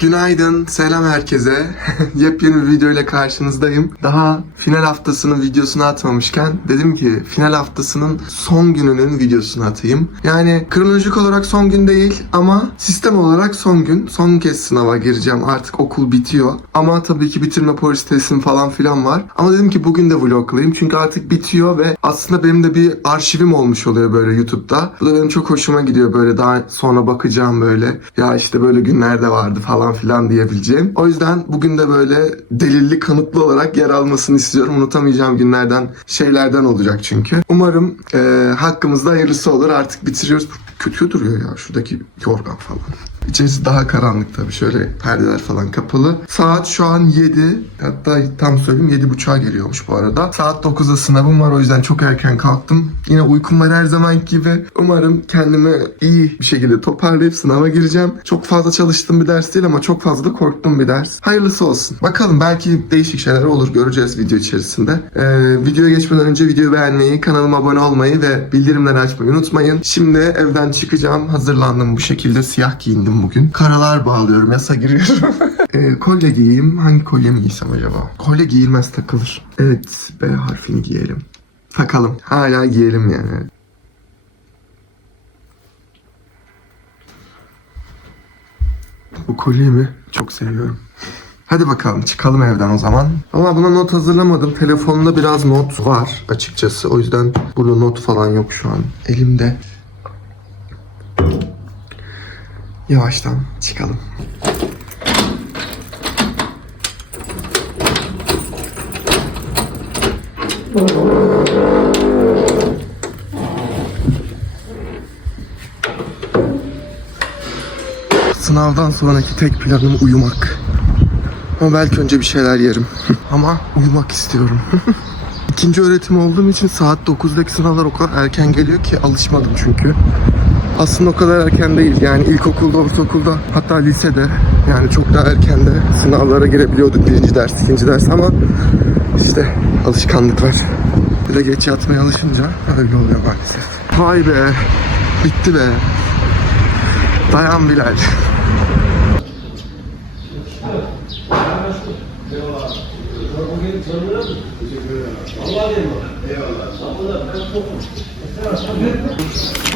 Günaydın, selam herkese. Yepyeni bir video ile karşınızdayım. Daha final haftasının videosunu atmamışken dedim ki final haftasının son gününün videosunu atayım. Yani kronolojik olarak son gün değil ama sistem olarak son gün. Son kez sınava gireceğim. Artık okul bitiyor. Ama tabii ki bitirme polis teslim falan filan var. Ama dedim ki bugün de vloglayayım. Çünkü artık bitiyor ve aslında benim de bir arşivim olmuş oluyor böyle YouTube'da. Bu da benim çok hoşuma gidiyor böyle daha sonra bakacağım böyle. Ya işte böyle günlerde vardı falan filan diyebileceğim. O yüzden bugün de böyle delilli kanıtlı olarak yer almasını istiyorum. Unutamayacağım günlerden şeylerden olacak çünkü. Umarım eee hakkımızda hayırlısı olur. Artık bitiriyoruz. Kötü duruyor ya şuradaki yorgan falan. İçerisi daha karanlık tabii. Şöyle perdeler falan kapalı. Saat şu an 7. Hatta tam söyleyeyim 7.30'a geliyormuş bu arada. Saat 9'da sınavım var o yüzden çok erken kalktım. Yine uykum var her zaman gibi. Umarım kendimi iyi bir şekilde toparlayıp sınava gireceğim. Çok fazla çalıştığım bir ders değil ama çok fazla da korktuğum bir ders. Hayırlısı olsun. Bakalım belki değişik şeyler olur göreceğiz video içerisinde. Ee, videoya geçmeden önce videoyu beğenmeyi, kanalıma abone olmayı ve bildirimleri açmayı unutmayın. Şimdi evden çıkacağım. Hazırlandım bu şekilde. Siyah giyindim bugün. Karalar bağlıyorum. Yasa giriyorum. Ee, kolye giyeyim. Hangi kolye mi giysem acaba? Kolye giyilmez takılır. Evet. B harfini giyelim. Takalım. Hala giyelim yani. Bu kolyeyi mi? Çok seviyorum. Hadi bakalım çıkalım evden o zaman. Ama buna not hazırlamadım. Telefonda biraz not var açıkçası. O yüzden burada not falan yok şu an elimde. Yavaştan çıkalım. Sınavdan sonraki tek planım uyumak. Ama belki önce bir şeyler yerim. Ama uyumak istiyorum. İkinci öğretim olduğum için saat 9'daki sınavlar o kadar erken geliyor ki alışmadım çünkü. Aslında o kadar erken değil. Yani ilkokulda, ortaokulda hatta lisede yani çok daha erken de sınavlara girebiliyorduk birinci ders, ikinci ders ama işte alışkanlıklar. Bir de geç yatmaya alışınca öyle oluyor maalesef. Vay be, bitti be. Dayan Bilal.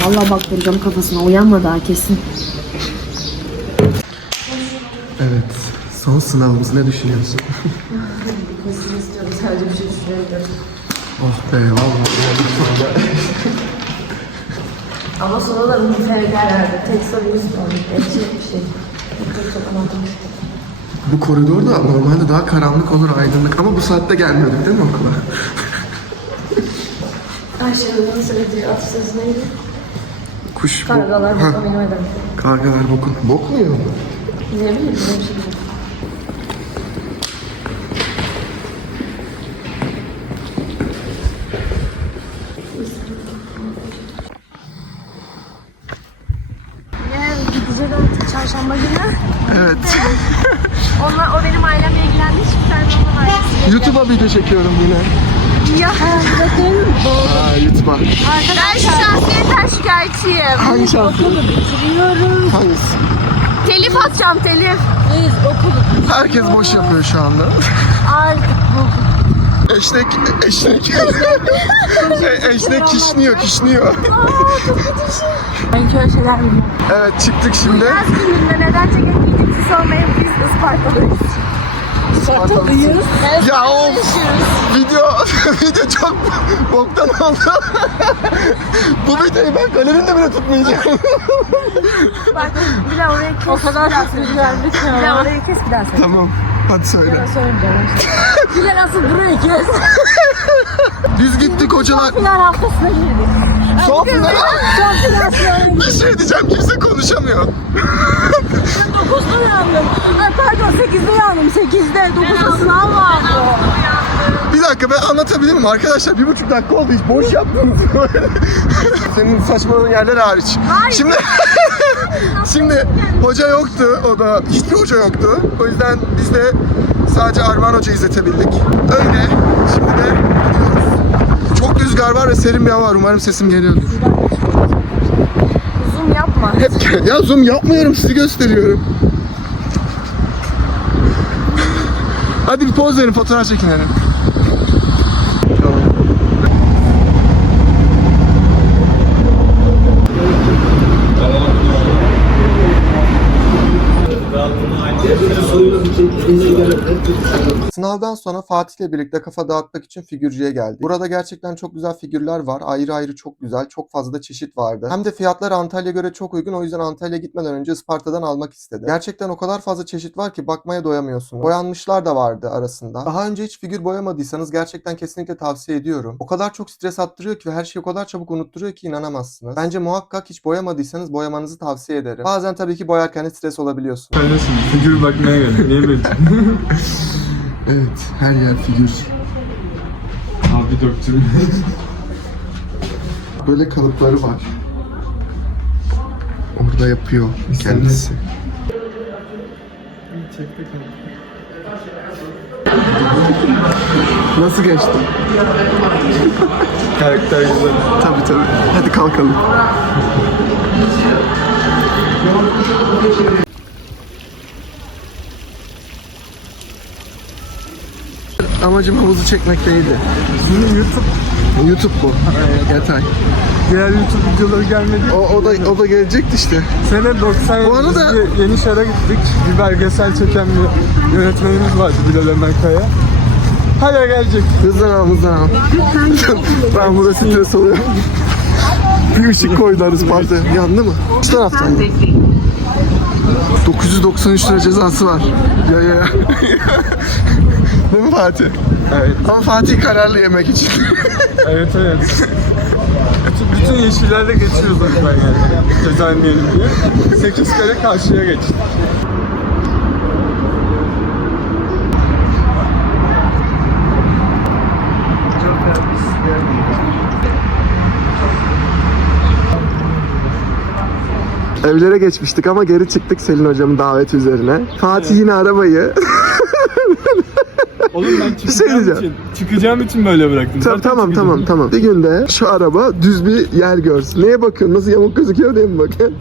Vallahi baktıracağım kafasına uyanma daha kesin. Evet, son sınavımız ne düşünüyorsun? Sadece bir şey düşünüyorum. oh be, vallahi uyandık sonunda. Ama sonra da müferger verdi. Tek soru yüz oldu. Gerçek bir şey. Çok. Bu koridor da normalde daha karanlık olur, aydınlık ama bu saatte gelmiyorduk değil mi okula? Ayşe'nin söylediği atış sözü neydi? Kuş Kargalar bu benim eden. Kargalar bokun. Bok mu yiyor? Ne bileyim böyle bir şey değil. Çarşamba günü. Evet. Onlar, o benim ailemle ilgilendi. Hiçbir tane ondan ailesi. YouTube'a video çekiyorum yine. Ya bakın. Ha, YouTube'a. Ben şahsiyetten şikayetçiyim. Hangi şarkı? Bitiriyoruz. Hangisi? Telif atacağım telif. Biz okulu Herkes boş yapıyor şu anda. artık bu. Eşnek, eşnek. E, eşnek kişniyor, kişniyor. Ben köy şeyler bilmiyorum. Evet çıktık şimdi. Yaz gününde neden giydik siz sormayın biz Ispartalıyız. Ispartalıyız. Ya of. Video, boktan oldu. Bu videoyu ben galerimde bile tutmayacağım. Bak bir de orayı kes. O kadar sinirlendik ya. Bir de orayı kes bir daha söyle. tamam, hadi söyle. Söyleyeceğim işte. Bir de nasıl burayı kes. Biz gittik hocalar. Final haftasına girdik. Son final. Son final sınavına Bir şey diyeceğim, kimse konuşamıyor. 9'da uyandım. Ay pardon 8'de uyandım. 8'de 9'da sınav vardı. Bir dakika ben anlatabilir miyim? Arkadaşlar bir buçuk dakika oldu hiç boş yaptınız. Senin saçmalığın yerler hariç. Şimdi Şimdi hoca yoktu o da hiçbir hoca yoktu. O yüzden biz de sadece Arman Hoca izletebildik. Öyle. Şimdi de gidiyoruz. Çok rüzgar var ve serin bir hava var. Umarım sesim geliyordur. Zoom yapma. Hep ya zoom yapmıyorum sizi gösteriyorum. Hadi bir poz verin fotoğraf çekinelim. Sınavdan sonra Fatih ile birlikte kafa dağıtmak için figürcüye geldik. Burada gerçekten çok güzel figürler var. Ayrı ayrı çok güzel. Çok fazla da çeşit vardı. Hem de fiyatlar Antalya'ya göre çok uygun. O yüzden Antalya'ya gitmeden önce Isparta'dan almak istedim. Gerçekten o kadar fazla çeşit var ki bakmaya doyamıyorsunuz. Boyanmışlar da vardı arasında. Daha önce hiç figür boyamadıysanız gerçekten kesinlikle tavsiye ediyorum. O kadar çok stres attırıyor ki ve her şeyi o kadar çabuk unutturuyor ki inanamazsınız. Bence muhakkak hiç boyamadıysanız boyamanızı tavsiye ederim. Bazen tabii ki boyarken stres olabiliyorsunuz. Figür bakmaya geldim. Niye böyle? Evet, her yer figür. Abi döktüm. Böyle kalıpları var. Orada yapıyor kendisi. Nasıl geçti? Karakter güzel. Tabii tabii. Hadi kalkalım. Amacım havuzu çekmek değildi. Bizim YouTube, YouTube bu. Yatay. diğer YouTube videoları gelmedi. O, o da o da gelecekti işte. Sene 90 Bu arada- yeni şehre gittik. Bir belgesel çeken bir yönetmenimiz vardı Bilal Ömer Kaya. Hala gelecek. Hızlan al hızlan al. ben burada stres oluyorum. Bir ışık koydular Isparta. Yandı mı? Şu taraftan mı? 993 lira cezası var. Ya ya ya. Değil mi Fatih? Evet. Ama Fatih kararlı yemek için. Evet evet. bütün, bütün yeşillerde geçiyoruz zaten yani. Düzenleyelim diye. 8 kere karşıya geçtik. Evlere geçmiştik ama geri çıktık Selin hocamın daveti üzerine. Fatih yine arabayı. Oğlum ben çıkacağım diyeceğim. için, çıkacağım için böyle bıraktım. Ta- tamam tamam tamam. Bir günde şu araba düz bir yer görsün. Neye bakıyorsun? Nasıl yamuk gözüküyor diye mi bakıyorsun?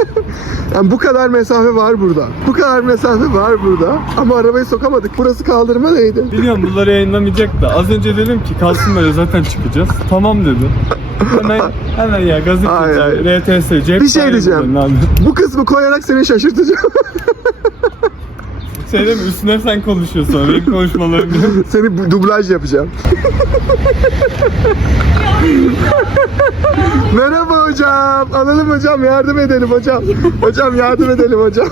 yani bu kadar mesafe var burada. Bu kadar mesafe var burada. Ama arabayı sokamadık. Burası kaldırma neydi? Biliyorum bunları yayınlamayacak da az önce dedim ki kalsın böyle zaten çıkacağız. Tamam dedi. Hemen hemen ya Ay, ay. RTS, cep Bir şey sahibi diyeceğim. abi. Bu kısmı koyarak seni şaşırtacağım. Şey deme üstüne sen konuşuyorsun benim konuşmalarım yok. seni bu- dublaj yapacağım. Merhaba hocam. Alalım hocam yardım edelim hocam. Hocam yardım edelim hocam.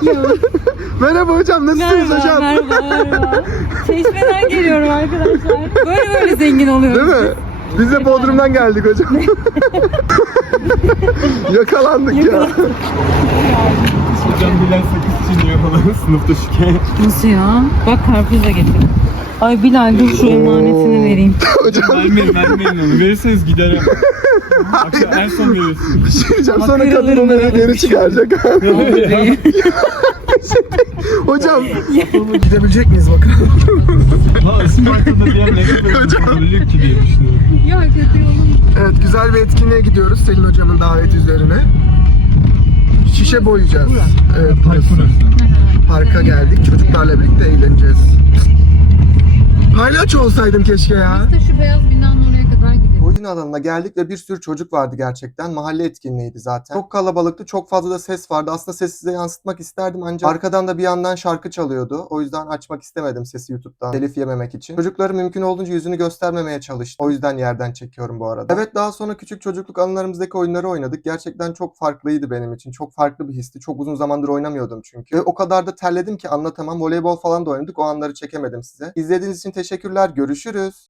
Merhaba hocam nasılsınız Merhaba, hocam? merhaba, merhaba. Çeşmeden geliyorum arkadaşlar. Böyle böyle zengin oluyoruz. Değil mi? Biz de Bodrum'dan geldik hocam. Yakalandık ya. Hocam Bilal sakız çiğniyor falan sınıfta şikayet. Nasıl ya? Bak karpuz da getirdim. Ay Bilal dur şu emanetini vereyim. Hocam Vermeyin vermeyin onu verirseniz giderim. Akşam en son verirsiniz. bir şey diyeceğim Ama sonra kadın onu eve geri çıkaracak. hocam gidebilecek miyiz bakalım? Ha Isparta'da bir yer ne kadar olabilir ki diye düşünüyorum. Ya kötü yolum. Evet güzel bir etkinliğe gidiyoruz Selin hocamın daveti üzerine. Şişe boyayacağız. Evet burası. Parka geldik. Çocuklarla birlikte eğleneceğiz. Palyaço olsaydım keşke ya. İşte şu beyaz binanın. Oyun alanına geldik ve bir sürü çocuk vardı gerçekten. Mahalle etkinliğiydi zaten. Çok kalabalıktı, çok fazla da ses vardı. Aslında sesi size yansıtmak isterdim ancak arkadan da bir yandan şarkı çalıyordu. O yüzden açmak istemedim sesi YouTube'dan. Telif yememek için. Çocukları mümkün olduğunca yüzünü göstermemeye çalıştım. O yüzden yerden çekiyorum bu arada. Evet daha sonra küçük çocukluk anılarımızdaki oyunları oynadık. Gerçekten çok farklıydı benim için. Çok farklı bir histi. Çok uzun zamandır oynamıyordum çünkü. Ve o kadar da terledim ki anlatamam. Voleybol falan da oynadık. O anları çekemedim size. İzlediğiniz için teşekkürler. Görüşürüz.